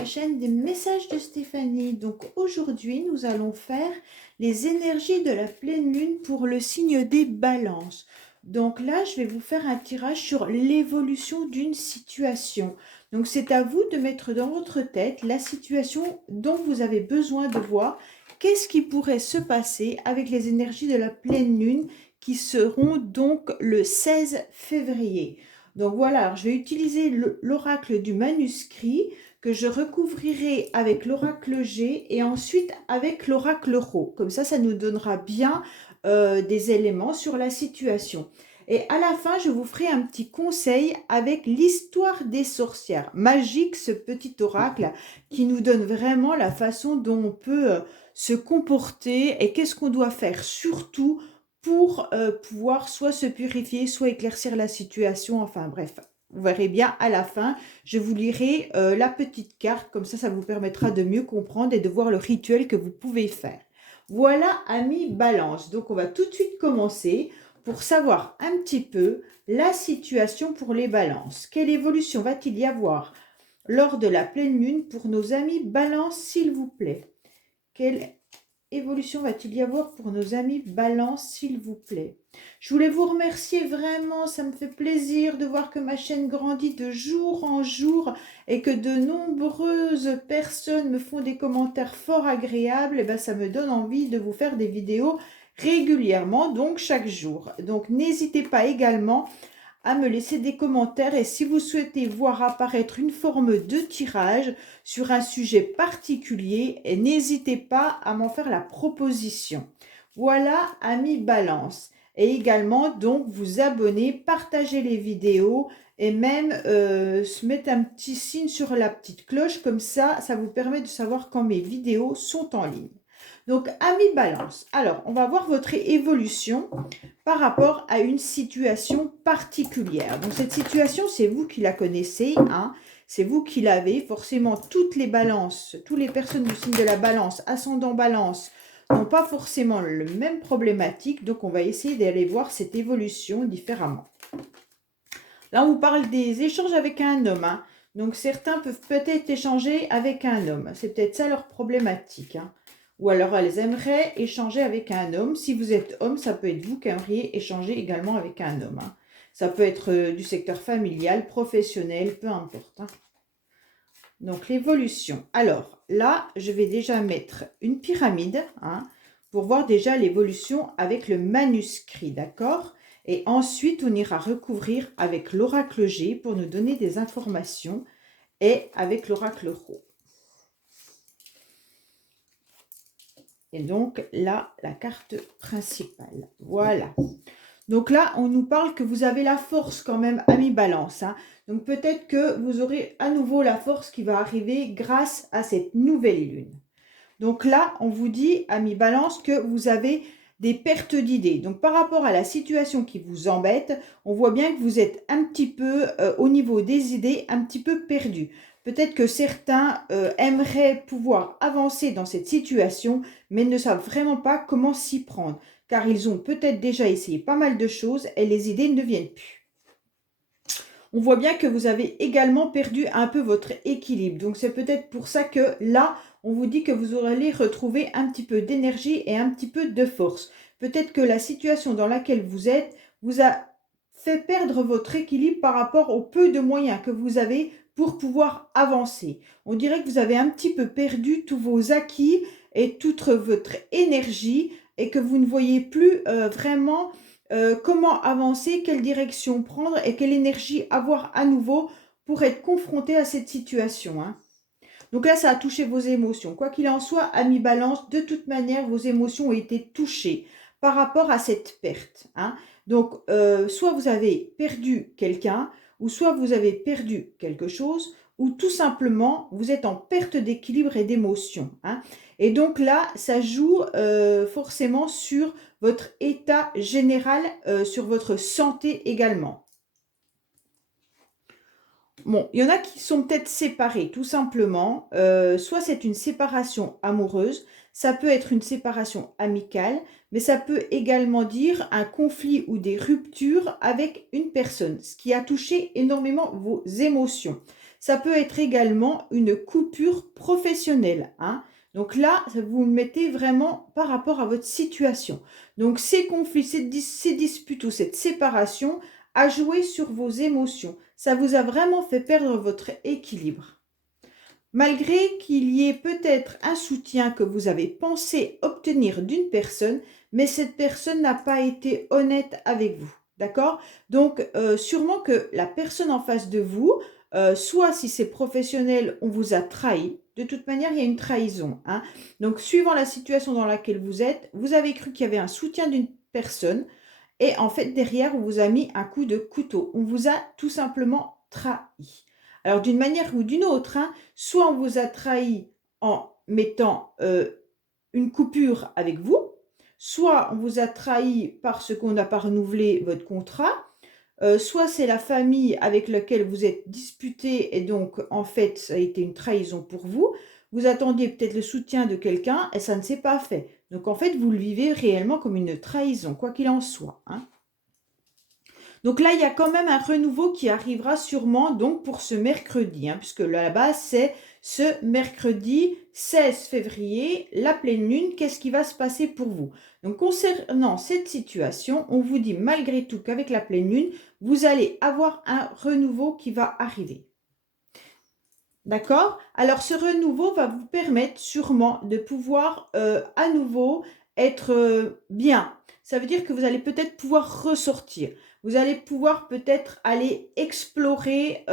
la chaîne des messages de Stéphanie. Donc aujourd'hui, nous allons faire les énergies de la pleine lune pour le signe des balances. Donc là, je vais vous faire un tirage sur l'évolution d'une situation. Donc c'est à vous de mettre dans votre tête la situation dont vous avez besoin de voir. Qu'est-ce qui pourrait se passer avec les énergies de la pleine lune qui seront donc le 16 février. Donc voilà, alors je vais utiliser l'oracle du manuscrit que je recouvrirai avec l'oracle G et ensuite avec l'oracle Rho. Comme ça nous donnera bien des éléments sur la situation. Et à la fin, je vous ferai un petit conseil avec l'histoire des sorcières. Magique, ce petit oracle qui nous donne vraiment la façon dont on peut se comporter et qu'est-ce qu'on doit faire, surtout pour pouvoir soit se purifier, soit éclaircir la situation. Enfin bref, vous verrez bien à la fin, je vous lirai la petite carte, comme ça vous permettra de mieux comprendre et de voir le rituel que vous pouvez faire. Voilà, amis Balance. Donc on va tout de suite commencer pour savoir un petit peu la situation pour les balances. Quelle évolution va-t-il y avoir lors de la pleine lune pour nos amis Balance, s'il vous plaît? Quelle évolution va-t-il y avoir pour nos amis Balance, s'il vous plaît? Je voulais vous remercier vraiment, ça me fait plaisir de voir que ma chaîne grandit de jour en jour et que de nombreuses personnes me font des commentaires fort agréables. Et ben, ça me donne envie de vous faire des vidéos régulièrement, donc chaque jour. Donc n'hésitez pas également à me laisser des commentaires et si vous souhaitez voir apparaître une forme de tirage sur un sujet particulier, n'hésitez pas à m'en faire la proposition. Voilà, amis Balance. Et également, donc, vous abonner, partager les vidéos et même se mettre un petit signe sur la petite cloche. Comme ça vous permet de savoir quand mes vidéos sont en ligne. Donc, amis Balance, alors, on va voir votre évolution par rapport à une situation particulière. Donc, cette situation, c'est vous qui la connaissez, hein, c'est vous qui l'avez. Forcément, toutes les balances, toutes les personnes du signe de la balance, ascendant balance, n'ont pas forcément le même problématique. Donc, on va essayer d'aller voir cette évolution différemment. Là, on vous parle des échanges avec un homme, hein. Donc, certains peuvent peut-être échanger avec un homme. C'est peut-être ça leur problématique, hein. Ou alors, elles aimeraient échanger avec un homme. Si vous êtes homme, ça peut être vous qui aimeriez échanger également avec un homme, hein. Ça peut être du secteur familial, professionnel, peu importe, hein. Donc, l'évolution. Alors, là, je vais déjà mettre une pyramide, hein, pour voir déjà l'évolution avec le manuscrit, d'accord? Et ensuite, on ira recouvrir avec l'oracle G pour nous donner des informations et avec l'oracle Rho. Et donc là, la carte principale. Voilà. Donc là, on nous parle que vous avez la force quand même, amis Balance, hein. Donc peut-être que vous aurez à nouveau la force qui va arriver grâce à cette nouvelle lune. Donc là, on vous dit, amis Balance, que vous avez des pertes d'idées. Donc par rapport à la situation qui vous embête, on voit bien que vous êtes un petit peu, au niveau des idées, un petit peu perdu. Peut-être que certains aimeraient pouvoir avancer dans cette situation, mais ne savent vraiment pas comment s'y prendre. Car ils ont peut-être déjà essayé pas mal de choses et les idées ne viennent plus. On voit bien que vous avez également perdu un peu votre équilibre. Donc c'est peut-être pour ça que là, on vous dit que vous allez retrouver un petit peu d'énergie et un petit peu de force. Peut-être que la situation dans laquelle vous êtes vous a fait perdre votre équilibre par rapport au peu de moyens que vous avez pour pouvoir avancer. On dirait que vous avez un petit peu perdu tous vos acquis et toute votre énergie et que vous ne voyez plus vraiment comment avancer, quelle direction prendre et quelle énergie avoir à nouveau pour être confronté à cette situation, hein. Donc là, ça a touché vos émotions. Quoi qu'il en soit, amis Balance, de toute manière, vos émotions ont été touchées par rapport à cette perte, hein. Donc, soit vous avez perdu quelqu'un, ou soit vous avez perdu quelque chose, ou tout simplement, vous êtes en perte d'équilibre et d'émotion, hein. Et donc là, ça joue forcément sur votre état général, sur votre santé également. Bon, il y en a qui sont peut-être séparés, tout simplement. Soit c'est une séparation amoureuse, ça peut être une séparation amicale, mais ça peut également dire un conflit ou des ruptures avec une personne, ce qui a touché énormément vos émotions. Ça peut être également une coupure professionnelle, hein. Donc là, vous le mettez vraiment par rapport à votre situation. Donc ces conflits, ces disputes ou cette séparation a joué sur vos émotions. Ça vous a vraiment fait perdre votre équilibre. Malgré qu'il y ait peut-être un soutien que vous avez pensé obtenir d'une personne, mais cette personne n'a pas été honnête avec vous. D'accord? Donc, sûrement que la personne en face de vous, soit si c'est professionnel, on vous a trahi. De toute manière, il y a une trahison, hein. Donc, suivant la situation dans laquelle vous êtes, vous avez cru qu'il y avait un soutien d'une personne et en fait, derrière, on vous a mis un coup de couteau. On vous a tout simplement trahi. Alors, d'une manière ou d'une autre, hein, soit on vous a trahi en mettant une coupure avec vous, soit on vous a trahi parce qu'on n'a pas renouvelé votre contrat, soit c'est la famille avec laquelle vous êtes disputé et donc en fait ça a été une trahison pour vous. Vous attendiez peut-être le soutien de quelqu'un et ça ne s'est pas fait. Donc en fait vous le vivez réellement comme une trahison, quoi qu'il en soit, hein. Donc là, il y a quand même un renouveau qui arrivera sûrement donc pour ce mercredi, hein, puisque là-bas, c'est ce mercredi 16 février, la pleine lune. Qu'est-ce qui va se passer pour vous? Donc concernant cette situation, on vous dit malgré tout qu'avec la pleine lune, vous allez avoir un renouveau qui va arriver. D'accord? Alors ce renouveau va vous permettre sûrement de pouvoir à nouveau être bien. Ça veut dire que vous allez peut-être pouvoir ressortir. Vous allez pouvoir peut-être aller explorer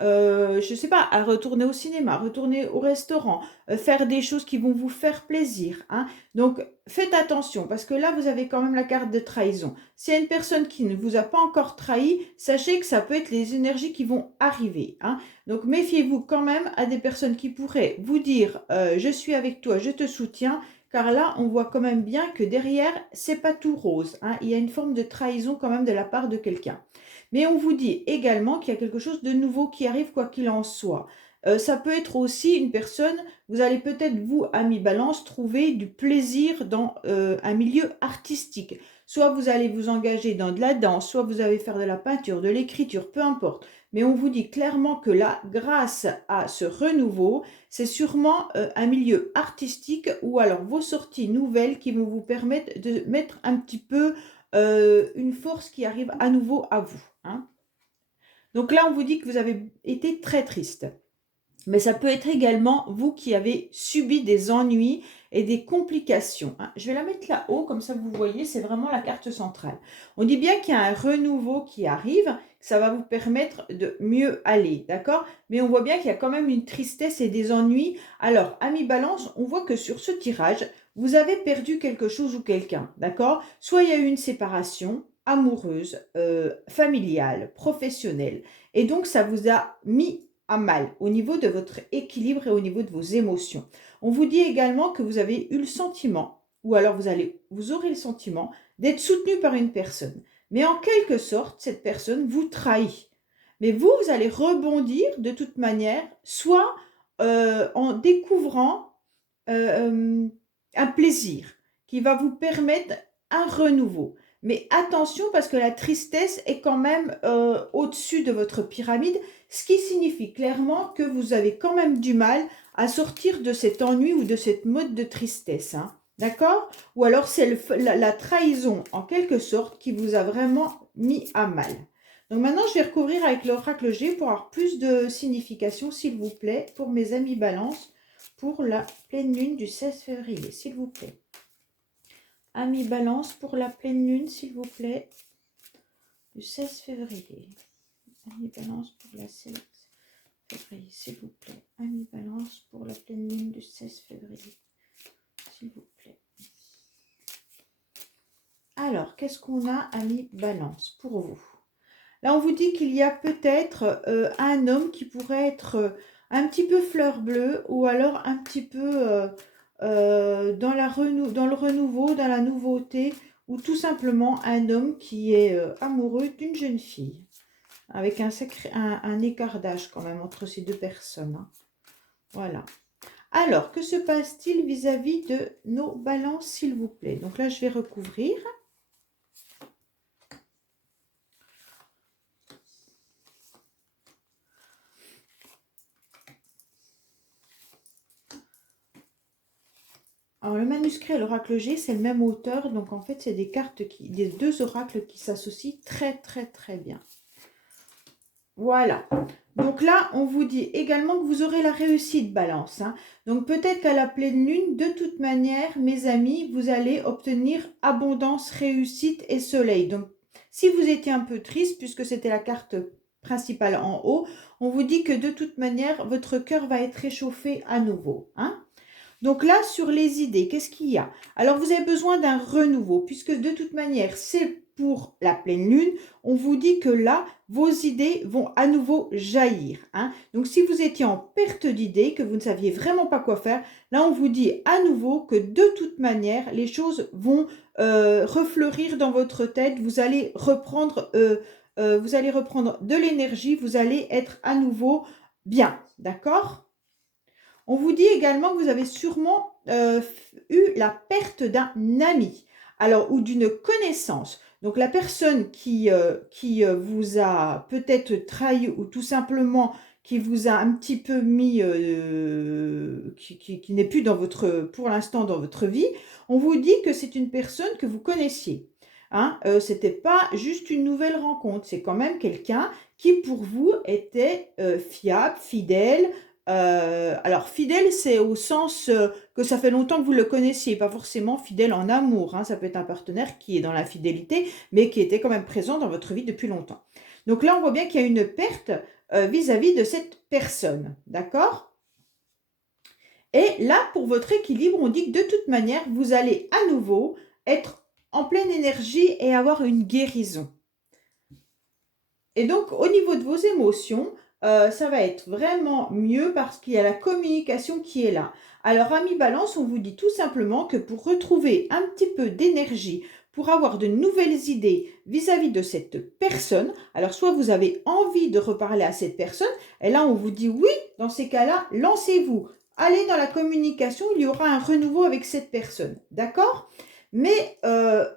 je ne sais pas, à retourner au cinéma, retourner au restaurant, faire des choses qui vont vous faire plaisir, hein. Donc, faites attention parce que là, vous avez quand même la carte de trahison. S'il y a une personne qui ne vous a pas encore trahi, sachez que ça peut être les énergies qui vont arriver, hein. Donc, méfiez-vous quand même à des personnes qui pourraient vous dire je suis avec toi, je te soutiens. Car là, on voit quand même bien que derrière, c'est pas tout rose, hein. Il y a une forme de trahison quand même de la part de quelqu'un. Mais on vous dit également qu'il y a quelque chose de nouveau qui arrive quoi qu'il en soit. Ça peut être aussi une personne, vous allez peut-être vous, ami Balance, trouver du plaisir dans un milieu artistique. Soit vous allez vous engager dans de la danse, soit vous allez faire de la peinture, de l'écriture, peu importe. Mais on vous dit clairement que là, grâce à ce renouveau, c'est sûrement un milieu artistique ou alors vos sorties nouvelles qui vont vous permettre de mettre un petit peu une force qui arrive à nouveau à vous, hein. Donc là, on vous dit que vous avez été très triste. Mais ça peut être également vous qui avez subi des ennuis et des complications, hein. Je vais la mettre là-haut, comme ça vous voyez, c'est vraiment la carte centrale. On dit bien qu'il y a un renouveau qui arrive, ça va vous permettre de mieux aller, d'accord? Mais on voit bien qu'il y a quand même une tristesse et des ennuis. Alors, ami Balance, on voit que sur ce tirage, vous avez perdu quelque chose ou quelqu'un, d'accord? Soit il y a eu une séparation amoureuse, familiale, professionnelle, et donc ça vous a mis à mal au niveau de votre équilibre et au niveau de vos émotions. On vous dit également que vous avez eu le sentiment, ou alors vous aurez le sentiment d'être soutenu par une personne. Mais en quelque sorte, cette personne vous trahit. Mais vous allez rebondir de toute manière, soit en découvrant un plaisir qui va vous permettre un renouveau. Mais attention parce que la tristesse est quand même au-dessus de votre pyramide, ce qui signifie clairement que vous avez quand même du mal à sortir de cet ennui ou de cette mode de tristesse, hein. D'accord? Ou alors c'est la trahison en quelque sorte qui vous a vraiment mis à mal. Donc maintenant, je vais recouvrir avec l'oracle G pour avoir plus de signification, s'il vous plaît, pour mes amis Balance, pour la pleine lune du 16 février, s'il vous plaît. Amis Balance, pour la pleine lune, s'il vous plaît, du 16 février. Amis Balance, pour la 16 février, s'il vous plaît. Amis Balance, pour la pleine lune du 16 février, s'il vous plaît. Alors, qu'est-ce qu'on a, amis Balance, pour vous? Là, on vous dit qu'il y a peut-être un homme qui pourrait être un petit peu fleur bleue ou alors un petit peu dans le renouveau, dans la nouveauté, ou tout simplement un homme qui est amoureux d'une jeune fille, avec un écart d'âge quand même entre ces deux personnes, hein. Voilà. Alors, que se passe-t-il vis-à-vis de nos balances, s'il vous plaît? Donc là, je vais recouvrir. Alors, le manuscrit et l'oracle G, c'est le même auteur. Donc, en fait, c'est des cartes, des deux oracles qui s'associent très, très, très bien. Voilà. Donc là, on vous dit également que vous aurez la réussite, Balance. Hein. Donc, peut-être qu'à la pleine lune, de toute manière, mes amis, vous allez obtenir abondance, réussite et soleil. Donc, si vous étiez un peu triste, puisque c'était la carte principale en haut, on vous dit que de toute manière, votre cœur va être réchauffé à nouveau. Hein. Donc là, sur les idées, qu'est-ce qu'il y a? Alors, vous avez besoin d'un renouveau, puisque de toute manière, c'est pour la pleine lune. On vous dit que là, vos idées vont à nouveau jaillir. Hein. Donc, si vous étiez en perte d'idées, que vous ne saviez vraiment pas quoi faire, là, on vous dit à nouveau que de toute manière, les choses vont refleurir dans votre tête. Vous allez reprendre de l'énergie, vous allez être à nouveau bien. D'accord? On vous dit également que vous avez sûrement eu la perte d'un ami, alors ou d'une connaissance. Donc la personne qui vous a peut-être trahi ou tout simplement qui vous a un petit peu mis, qui n'est plus dans votre, pour l'instant dans votre vie, on vous dit que c'est une personne que vous connaissiez. Hein, c'était pas juste une nouvelle rencontre, c'est quand même quelqu'un qui pour vous était fiable, fidèle, alors fidèle, c'est au sens que ça fait longtemps que vous le connaissiez, pas forcément fidèle en amour. Hein. Ça peut être un partenaire qui est dans la fidélité, mais qui était quand même présent dans votre vie depuis longtemps. Donc là, on voit bien qu'il y a une perte vis-à-vis de cette personne. D'accord? Et là, pour votre équilibre, on dit que de toute manière, vous allez à nouveau être en pleine énergie et avoir une guérison. Et donc, au niveau de vos émotions, ça va être vraiment mieux parce qu'il y a la communication qui est là. Alors, amis Balance, on vous dit tout simplement que pour retrouver un petit peu d'énergie, pour avoir de nouvelles idées vis-à-vis de cette personne, alors soit vous avez envie de reparler à cette personne, et là on vous dit oui, dans ces cas-là, lancez-vous. Allez dans la communication, il y aura un renouveau avec cette personne. D'accord? Mais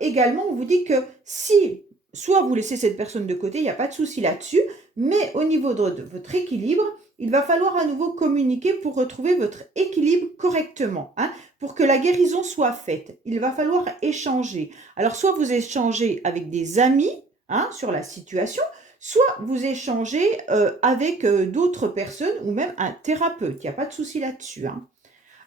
également, on vous dit que si soit vous laissez cette personne de côté, il n'y a pas de souci là-dessus, mais au niveau de votre équilibre, il va falloir à nouveau communiquer pour retrouver votre équilibre correctement, hein, pour que la guérison soit faite. Il va falloir échanger. Alors, soit vous échangez avec des amis hein, sur la situation, soit vous échangez avec d'autres personnes ou même un thérapeute. Il n'y a pas de souci là-dessus. Hein.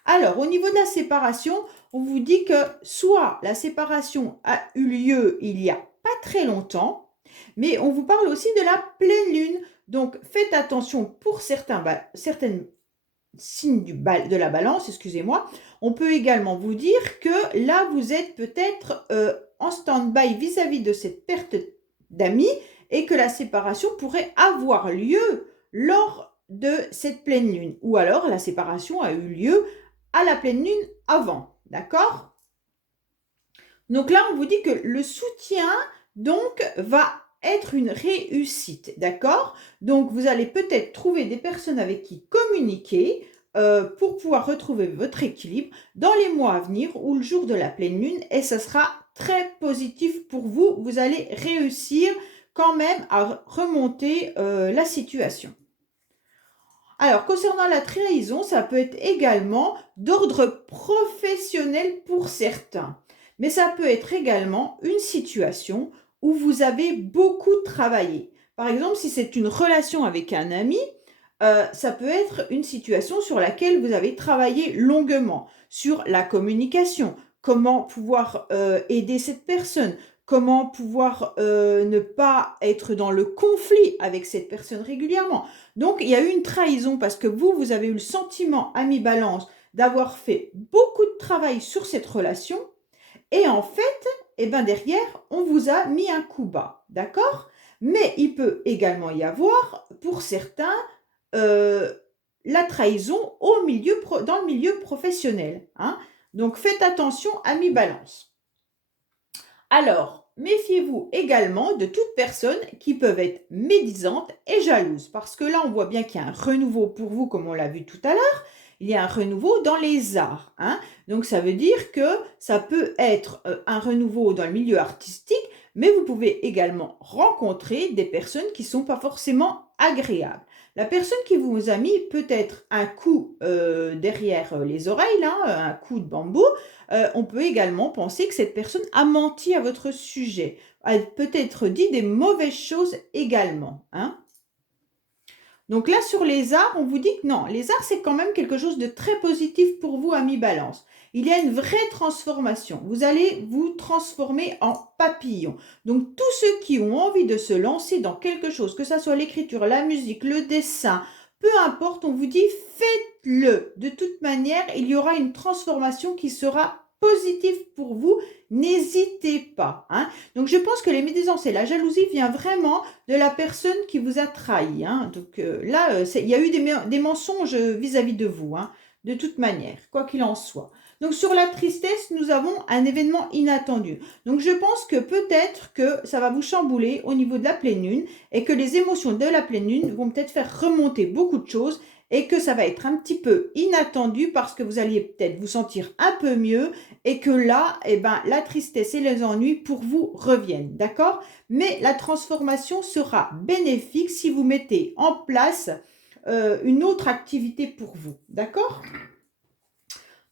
Alors, au niveau de la séparation, on vous dit que soit la séparation a eu lieu il y a pas très longtemps, mais on vous parle aussi de la pleine lune. Donc, faites attention pour certaines signes de la balance, excusez-moi. On peut également vous dire que là, vous êtes peut-être en stand-by vis-à-vis de cette perte d'amis et que la séparation pourrait avoir lieu lors de cette pleine lune. Ou alors, la séparation a eu lieu à la pleine lune avant. D'accord? Donc là, on vous dit que le soutien, donc, va être une réussite. D'accord? Donc, vous allez peut-être trouver des personnes avec qui communiquer pour pouvoir retrouver votre équilibre dans les mois à venir ou le jour de la pleine lune. Et ça sera très positif pour vous. Vous allez réussir quand même à remonter la situation. Alors, concernant la trahison, ça peut être également d'ordre professionnel pour certains. Mais ça peut être également une situation où vous avez beaucoup travaillé. Par exemple, si c'est une relation avec un ami, ça peut être une situation sur laquelle vous avez travaillé longuement, sur la communication, comment pouvoir aider cette personne, comment pouvoir ne pas être dans le conflit avec cette personne régulièrement. Donc, il y a eu une trahison parce que vous avez eu le sentiment, ami Balance, d'avoir fait beaucoup de travail sur cette relation. Et en fait, eh ben derrière, on vous a mis un coup bas. D'accord? Mais il peut également y avoir, pour certains, la trahison dans le milieu professionnel. Hein? Donc, faites attention, ami Balance. Alors, méfiez-vous également de toutes personnes qui peuvent être médisantes et jalouses. Parce que là, on voit bien qu'il y a un renouveau pour vous, comme on l'a vu tout à l'heure. Il y a un renouveau dans les arts. Hein. Donc, ça veut dire que ça peut être un renouveau dans le milieu artistique, mais vous pouvez également rencontrer des personnes qui ne sont pas forcément agréables. La personne qui vous a mis peut-être un coup derrière les oreilles, là, un coup de bambou. On peut également penser que cette personne a menti à votre sujet, a peut-être dit des mauvaises choses également, hein. Donc là, sur les arts, on vous dit que non, les arts, c'est quand même quelque chose de très positif pour vous, amis Balance. Il y a une vraie transformation. Vous allez vous transformer en papillon. Donc, tous ceux qui ont envie de se lancer dans quelque chose, que ce soit l'écriture, la musique, le dessin, peu importe, on vous dit faites-le. De toute manière, il y aura une transformation qui sera positive pour vous. N'hésitez pas, hein. Donc, je pense que les médisances et la jalousie vient vraiment de la personne qui vous a trahi, hein. Donc là, il y a eu des mensonges vis-à-vis de vous, hein, de toute manière, quoi qu'il en soit. Donc sur la tristesse, nous avons un événement inattendu. Donc je pense que peut-être que ça va vous chambouler au niveau de la pleine lune et que les émotions de la pleine lune vont peut-être faire remonter beaucoup de choses et que ça va être un petit peu inattendu parce que vous alliez peut-être vous sentir un peu mieux et que là, eh ben, la tristesse et les ennuis pour vous reviennent, d'accord? Mais la transformation sera bénéfique si vous mettez en place une autre activité pour vous, d'accord?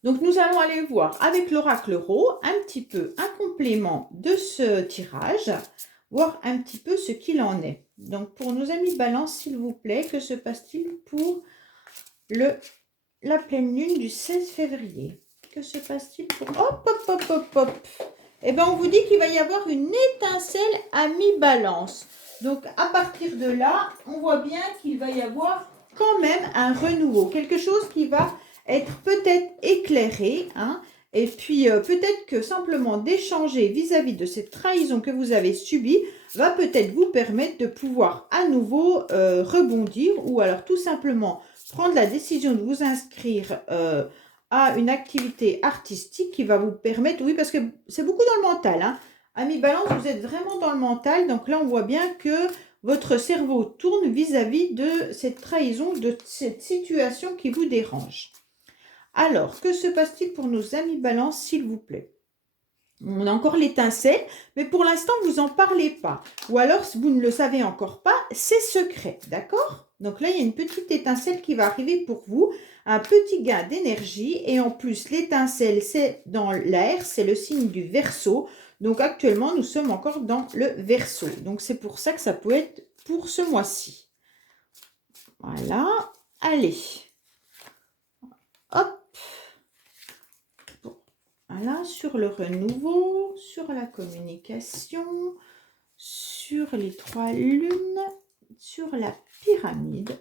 Donc, nous allons aller voir avec l'oracle Ro un petit peu un complément de ce tirage, voir un petit peu ce qu'il en est. Donc, pour nos amis Balance, s'il vous plaît, que se passe-t-il pour la pleine lune du 16 février? Que se passe-t-il pour... Hop, hop, hop, hop, hop. Eh bien, on vous dit qu'il va y avoir une étincelle à mi-balance. Donc, à partir de là, on voit bien qu'il va y avoir quand même un renouveau. Quelque chose qui va être peut-être éclairé, hein. Et puis, peut-être que simplement d'échanger vis-à-vis de cette trahison que vous avez subie va peut-être vous permettre de pouvoir à nouveau rebondir ou alors tout simplement prendre la décision de vous inscrire à une activité artistique qui va vous permettre, oui, parce que c'est beaucoup dans le mental, hein. Ami Balance, vous êtes vraiment dans le mental, donc là, on voit bien que votre cerveau tourne vis-à-vis de cette trahison, de cette situation qui vous dérange. Alors, que se passe-t-il pour nos amis Balance, s'il vous plaît? On a encore l'étincelle, mais pour l'instant, vous n'en parlez pas. Ou alors, si vous ne le savez encore pas, c'est secret, d'accord? Donc là, il y a une petite étincelle qui va arriver pour vous, un petit gain d'énergie. Et en plus, l'étincelle, c'est dans l'air, c'est le signe du Verseau. Donc actuellement, nous sommes encore dans le Verseau. Donc c'est pour ça que ça peut être pour ce mois-ci. Voilà. Allez. Hop. Voilà, sur le renouveau, sur la communication, sur les 3 lunes, sur la pyramide,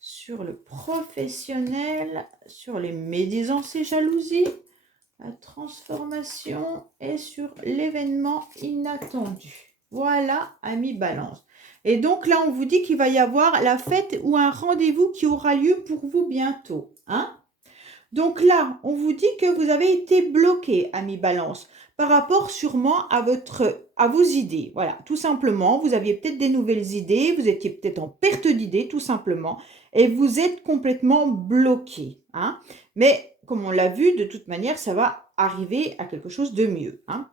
sur le professionnel, sur les médisances et jalousies, la transformation et sur l'événement inattendu. Voilà, amis Balance. Et donc là, on vous dit qu'il va y avoir la fête ou un rendez-vous qui aura lieu pour vous bientôt, hein? Donc là, on vous dit que vous avez été bloqué, ami Balance, par rapport sûrement à vos idées. Voilà, tout simplement, vous aviez peut-être des nouvelles idées, vous étiez peut-être en perte d'idées, tout simplement, et vous êtes complètement bloqué, hein. Mais comme on l'a vu, de toute manière, ça va arriver à quelque chose de mieux, hein.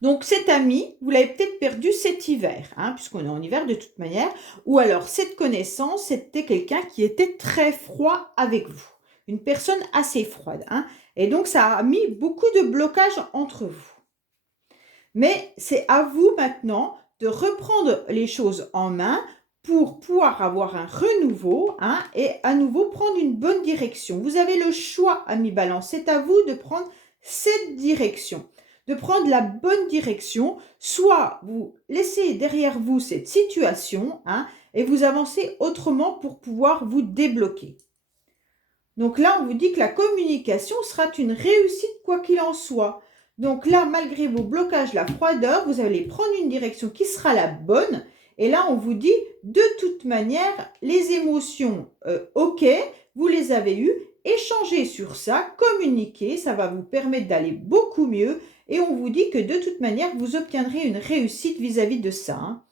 Donc cet ami, vous l'avez peut-être perdu cet hiver, hein, puisqu'on est en hiver de toute manière, ou alors cette connaissance, c'était quelqu'un qui était très froid avec vous. Une personne assez froide, hein, et donc ça a mis beaucoup de blocages entre vous. Mais c'est à vous maintenant de reprendre les choses en main pour pouvoir avoir un renouveau, hein, et à nouveau prendre une bonne direction. Vous avez le choix, ami Balance, c'est à vous de prendre cette direction, de prendre la bonne direction. Soit vous laissez derrière vous cette situation, hein, et vous avancez autrement pour pouvoir vous débloquer. Donc là, on vous dit que la communication sera une réussite quoi qu'il en soit. Donc là, malgré vos blocages, la froideur, vous allez prendre une direction qui sera la bonne. Et là, on vous dit, de toute manière, les émotions, ok, vous les avez eues. Échangez sur ça, communiquez, ça va vous permettre d'aller beaucoup mieux. Et on vous dit que de toute manière, vous obtiendrez une réussite vis-à-vis de ça, hein.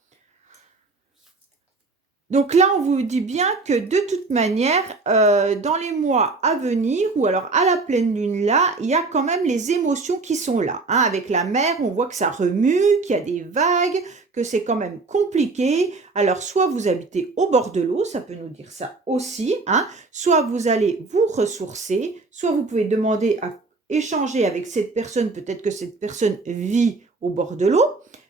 Donc là, on vous dit bien que de toute manière, dans les mois à venir, ou alors à la pleine lune là, il y a quand même les émotions qui sont là, hein. Avec la mer, on voit que ça remue, qu'il y a des vagues, que c'est quand même compliqué. Alors, soit vous habitez au bord de l'eau, ça peut nous dire ça aussi, hein. Soit vous allez vous ressourcer, soit vous pouvez demander à échanger avec cette personne, peut-être que cette personne vit au bord de l'eau,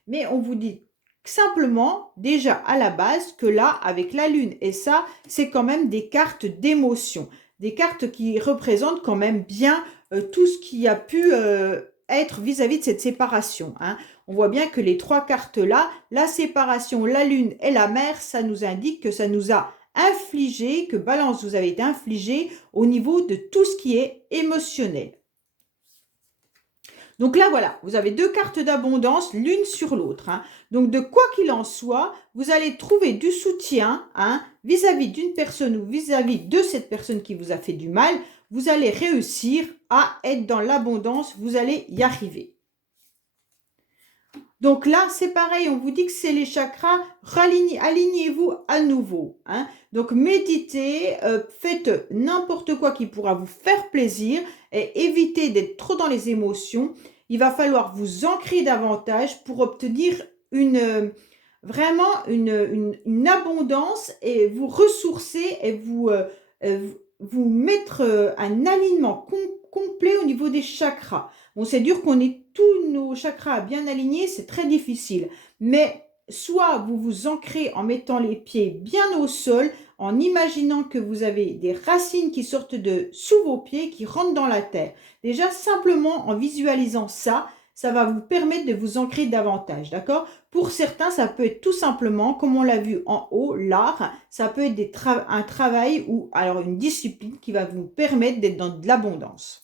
mais on vous dit simplement, déjà à la base, que là, avec la lune et ça, c'est quand même des cartes d'émotion. Des cartes qui représentent quand même bien tout ce qui a pu être vis-à-vis de cette séparation, hein. On voit bien que les trois cartes-là, la séparation, la lune et la mer, ça nous indique que ça nous a infligé, que Balance vous avez été infligé au niveau de tout ce qui est émotionnel. Donc là, voilà, vous avez deux cartes d'abondance l'une sur l'autre, hein. Donc de quoi qu'il en soit, vous allez trouver du soutien, hein, vis-à-vis d'une personne ou vis-à-vis de cette personne qui vous a fait du mal. Vous allez réussir à être dans l'abondance, vous allez y arriver. Donc là, c'est pareil, on vous dit que c'est les chakras, alignez-vous à nouveau, hein. Donc méditez, faites n'importe quoi qui pourra vous faire plaisir et évitez d'être trop dans les émotions. Il va falloir vous ancrer davantage pour obtenir vraiment une abondance et vous ressourcer et vous mettre un alignement complet au niveau des chakras. Bon, c'est dur qu'on ait tous nos chakras bien alignés, c'est très difficile. Mais soit vous vous ancrez en mettant les pieds bien au sol, en imaginant que vous avez des racines qui sortent de sous vos pieds, qui rentrent dans la terre. Déjà, simplement en visualisant ça, ça va vous permettre de vous ancrer davantage, d'accord? Pour certains, ça peut être tout simplement, comme on l'a vu en haut, l'art. Ça peut être un travail ou alors une discipline qui va vous permettre d'être dans de l'abondance.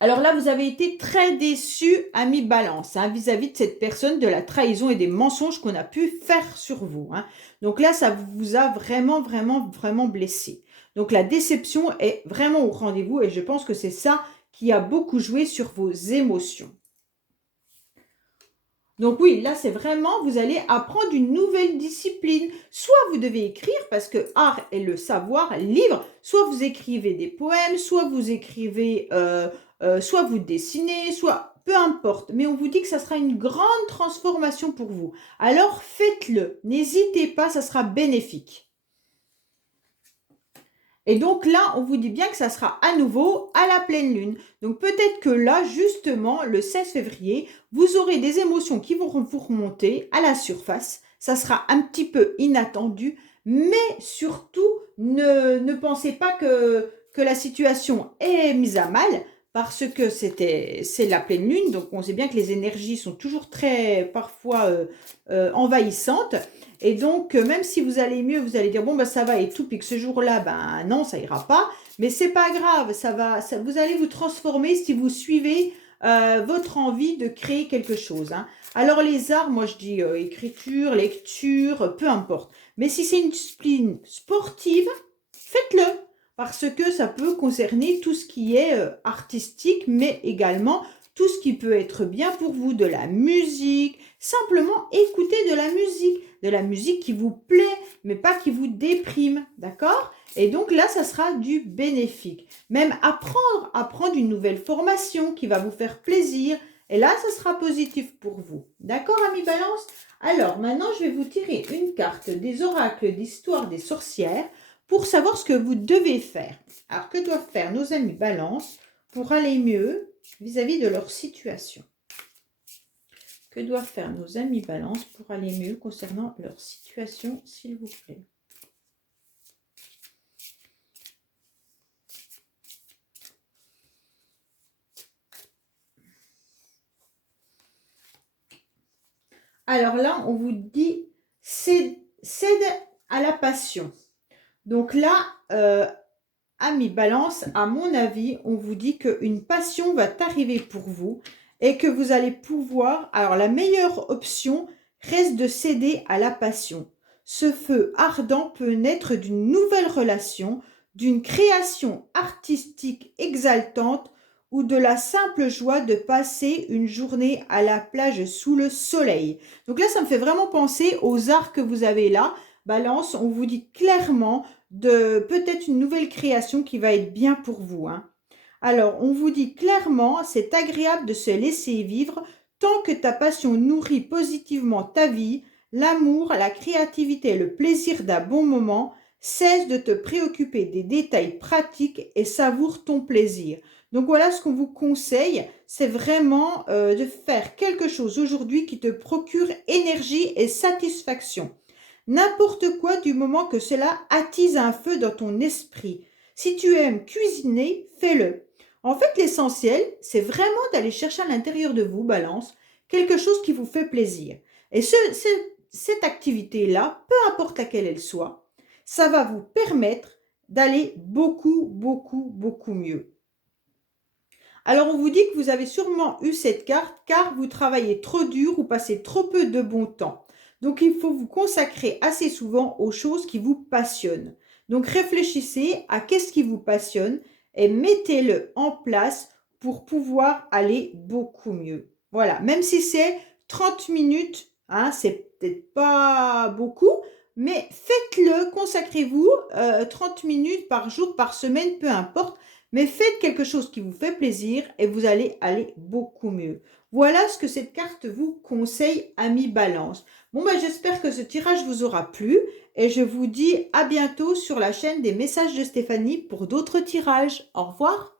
Alors là, vous avez été très déçu, ami Balance, hein, vis-à-vis de cette personne, de la trahison et des mensonges qu'on a pu faire sur vous, hein. Donc là, ça vous a vraiment, vraiment, vraiment blessé. Donc la déception est vraiment au rendez-vous et je pense que c'est ça qui a beaucoup joué sur vos émotions. Donc oui, là, c'est vraiment, vous allez apprendre une nouvelle discipline. Soit vous devez écrire, parce que art est le savoir, livre, soit vous écrivez des poèmes, soit vous écrivez, soit vous dessinez, soit peu importe. Mais on vous dit que ça sera une grande transformation pour vous. Alors faites-le, n'hésitez pas, ça sera bénéfique. Et donc là, on vous dit bien que ça sera à nouveau à la pleine lune. Donc peut-être que là, justement, le 16 février, vous aurez des émotions qui vont vous remonter à la surface. Ça sera un petit peu inattendu, mais surtout, ne pensez pas que la situation est mise à mal, parce que c'est la pleine lune, donc on sait bien que les énergies sont toujours très, parfois, envahissantes. Et donc, même si vous allez mieux, vous allez dire, bon, bah, ça va et tout, puis que ce jour-là, ben non, ça ira pas. Mais c'est pas grave, vous allez vous transformer si vous suivez votre envie de créer quelque chose, hein. Alors, les arts, moi, je dis écriture, lecture, peu importe. Mais si c'est une discipline sportive, faites-le. Parce que ça peut concerner tout ce qui est artistique, mais également tout ce qui peut être bien pour vous, de la musique, simplement écouter de la musique qui vous plaît, mais pas qui vous déprime, d'accord? Et donc là, ça sera du bénéfique. Même apprendre une nouvelle formation qui va vous faire plaisir, et là, ça sera positif pour vous. D'accord, ami Balance? Alors, maintenant, je vais vous tirer une carte des oracles d'histoire des sorcières pour savoir ce que vous devez faire. Alors, que doivent faire nos amis Balance pour aller mieux vis-à-vis de leur situation? Que doivent faire nos amis Balance pour aller mieux concernant leur situation, s'il vous plaît? Alors là, on vous dit cède à la passion. Donc là, ami Balance, à mon avis, on vous dit qu'une passion va arriver pour vous et que vous allez pouvoir... Alors, la meilleure option reste de céder à la passion. Ce feu ardent peut naître d'une nouvelle relation, d'une création artistique exaltante ou de la simple joie de passer une journée à la plage sous le soleil. Donc là, ça me fait vraiment penser aux arts que vous avez là. Balance, on vous dit clairement de peut-être une nouvelle création qui va être bien pour vous, hein. Alors, on vous dit clairement, c'est agréable de se laisser vivre tant que ta passion nourrit positivement ta vie, l'amour, la créativité et le plaisir d'un bon moment. Cesse de te préoccuper des détails pratiques et savoure ton plaisir. Donc voilà ce qu'on vous conseille, c'est vraiment de faire quelque chose aujourd'hui qui te procure énergie et satisfaction. N'importe quoi du moment que cela attise un feu dans ton esprit. Si tu aimes cuisiner, fais-le. En fait, l'essentiel, c'est vraiment d'aller chercher à l'intérieur de vous, Balance, quelque chose qui vous fait plaisir. Et cette activité-là, peu importe laquelle elle soit, ça va vous permettre d'aller beaucoup, beaucoup, beaucoup mieux. Alors, on vous dit que vous avez sûrement eu cette carte car vous travaillez trop dur ou passez trop peu de bon temps. Donc, il faut vous consacrer assez souvent aux choses qui vous passionnent. Donc, réfléchissez à qu'est-ce qui vous passionne et mettez-le en place pour pouvoir aller beaucoup mieux. Voilà, même si c'est 30 minutes, hein, c'est peut-être pas beaucoup, mais faites-le, consacrez-vous 30 minutes par jour, par semaine, peu importe. Mais faites quelque chose qui vous fait plaisir et vous allez aller beaucoup mieux. Voilà ce que cette carte vous conseille, amis Balance. Bon, ben, j'espère que ce tirage vous aura plu et je vous dis à bientôt sur la chaîne des messages de Stéphanie pour d'autres tirages. Au revoir.